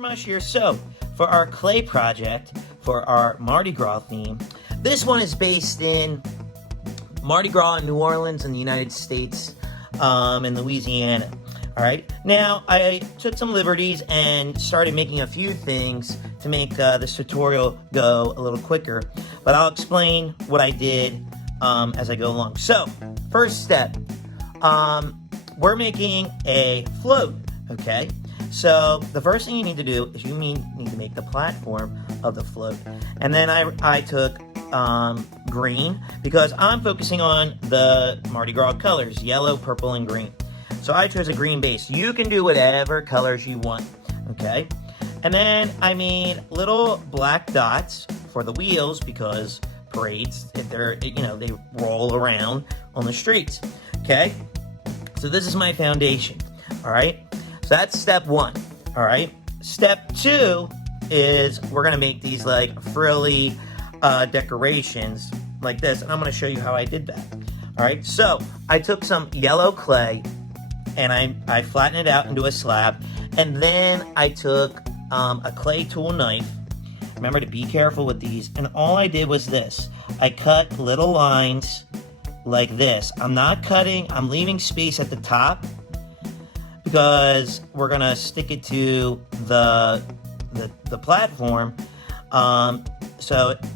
Mush here. So, for our clay project, for our Mardi Gras theme, this one is based in Mardi Gras in New Orleans in the United States, in Louisiana. Alright, now I took some liberties and started making a few things to make this tutorial go a little quicker, but I'll explain what I did as I go along. So, first step, we're making a float, okay? So, the first thing you need to do is you need to make the platform of the float. And then I took green, because I'm focusing on the Mardi Gras colors, yellow, purple, and green. So I chose a green base. You can do whatever colors you want, okay? And then I made little black dots for the wheels, because parades, if they're, they roll around on the streets, okay? So this is my foundation, all right? So that's step one, all right? Step two is we're gonna make these like frilly decorations like this, and I'm gonna show you how I did that, all right? So I took some yellow clay, and I flattened it out into a slab, and then I took a clay tool knife. Remember to be careful with these, and all I did was this. I cut little lines like this. I'm not cutting, I'm leaving space at the top, because we're gonna stick it to the platform,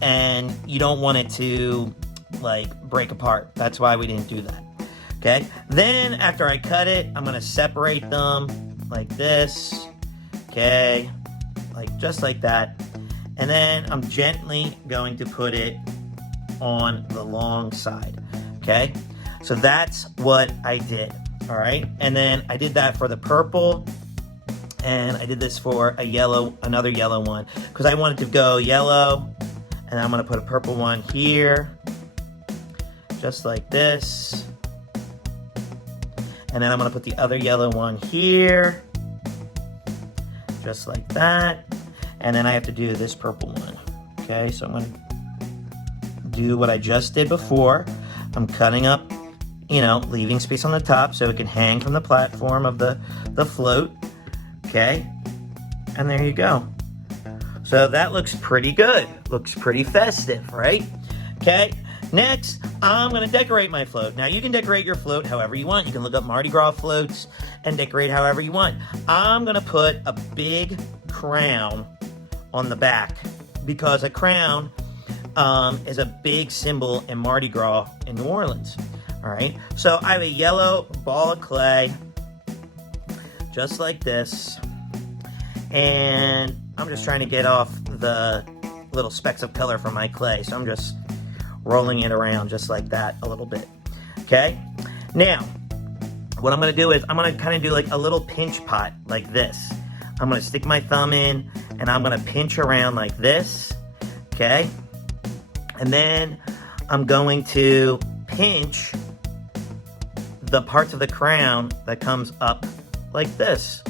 and you don't want it to like break apart. That's why we didn't do that. Okay, then after I cut it, I'm gonna separate them like this, okay, just like that, and then I'm gently going to put it on the long side, okay? So that's what I did, all right? And then I did that for the purple, and I did this for another yellow one, because I wanted to go yellow, and I'm gonna put a purple one here, just like this. And then I'm going to put the other yellow one here, just like that. And then I have to do this purple one. Okay, so I'm going to do what I just did before. I'm cutting up, leaving space on the top so it can hang from the platform of the float. Okay, and there you go. So that looks pretty good. Looks pretty festive, right? Okay. Next, I'm going to decorate my float. Now, you can decorate your float however you want. You can look up Mardi Gras floats and decorate however you want. I'm going to put a big crown on the back, because a crown is a big symbol in Mardi Gras in New Orleans. All right, so I have a yellow ball of clay, just like this, and I'm just trying to get off the little specks of color from my clay, so I'm just rolling it around just like that a little bit, okay? Now, what I'm gonna do is I'm gonna kind of do like a little pinch pot like this. I'm gonna stick my thumb in, and I'm gonna pinch around like this, okay? And then I'm going to pinch the parts of the crown that comes up like this,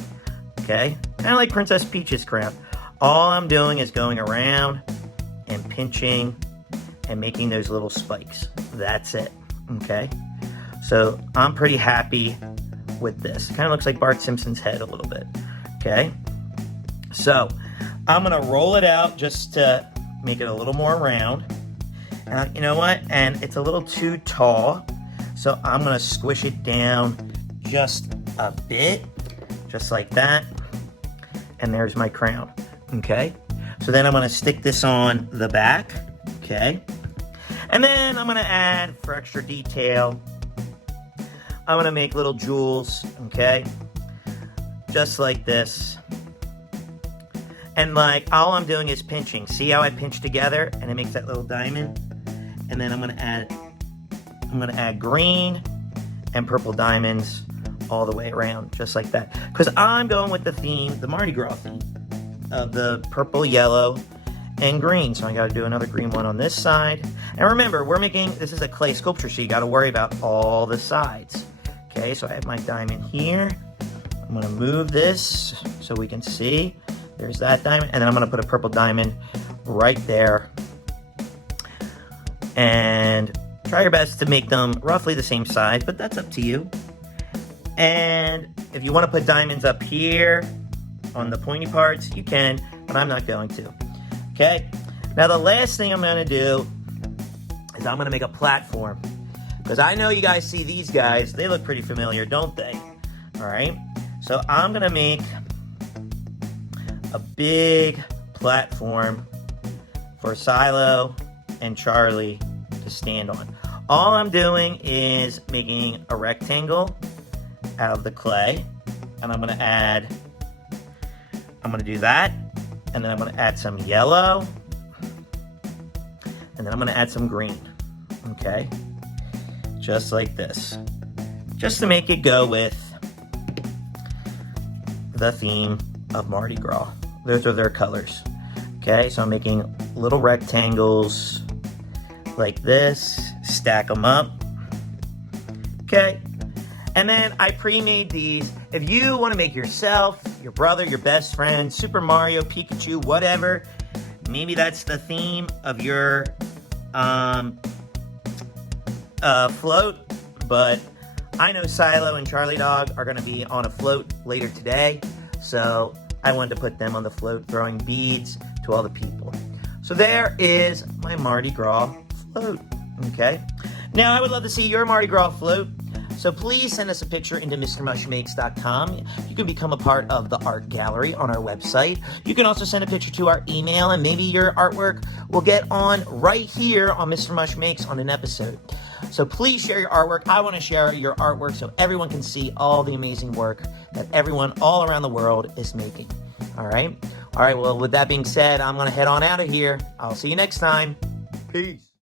okay? Kind of like Princess Peach's crown. All I'm doing is going around and pinching and making those little spikes. That's it, okay? So I'm pretty happy with this. Kind of looks like Bart Simpson's head a little bit, okay? So I'm gonna roll it out just to make it a little more round. And you know what? And it's a little too tall, so I'm gonna squish it down just a bit, just like that. And there's my crown, okay? So then I'm gonna stick this on the back, okay? And then I'm gonna add, for extra detail, I'm gonna make little jewels, okay? Just like this. And like, all I'm doing is pinching. See how I pinch together and it makes that little diamond? And then I'm gonna add green and purple diamonds all the way around, just like that. Because I'm going with the theme, the Mardi Gras theme, of the purple, yellow, and green. So I gotta do another green one on this side. And remember, this is a clay sculpture, so you gotta worry about all the sides. Okay, so I have my diamond here. I'm gonna move this so we can see. There's that diamond, and then I'm gonna put a purple diamond right there. And try your best to make them roughly the same size, but that's up to you. And if you wanna put diamonds up here, on the pointy parts, you can, but I'm not going to. Okay? Now the last thing I'm going to do is I'm going to make a platform. Because I know you guys see these guys, they look pretty familiar, don't they? Alright? So I'm going to make a big platform for Silo and Charlie to stand on. All I'm doing is making a rectangle out of the clay, and I'm going to do that, and then I'm going to add some yellow, and then I'm going to add some green, okay? Just like this. Just to make it go with the theme of Mardi Gras. Those are their colors. Okay, so I'm making little rectangles like this, stack them up. Okay, and then I pre-made these. If you want to make yourself, your brother, your best friend, Super Mario, Pikachu, whatever, maybe that's the theme of your float, but I know Silo and Charlie Dog are going to be on a float later today, so I wanted to put them on the float, throwing beads to all the people. So there is my Mardi Gras float, okay? Now, I would love to see your Mardi Gras float, so please send us a picture into MrMushMakes.com. You can become a part of the art gallery on our website. You can also send a picture to our email, and maybe your artwork will get on right here on Mr. Mush Makes on an episode. So please share your artwork. I want to share your artwork so everyone can see all the amazing work that everyone all around the world is making. All right? All right, well, with that being said, I'm going to head on out of here. I'll see you next time. Peace.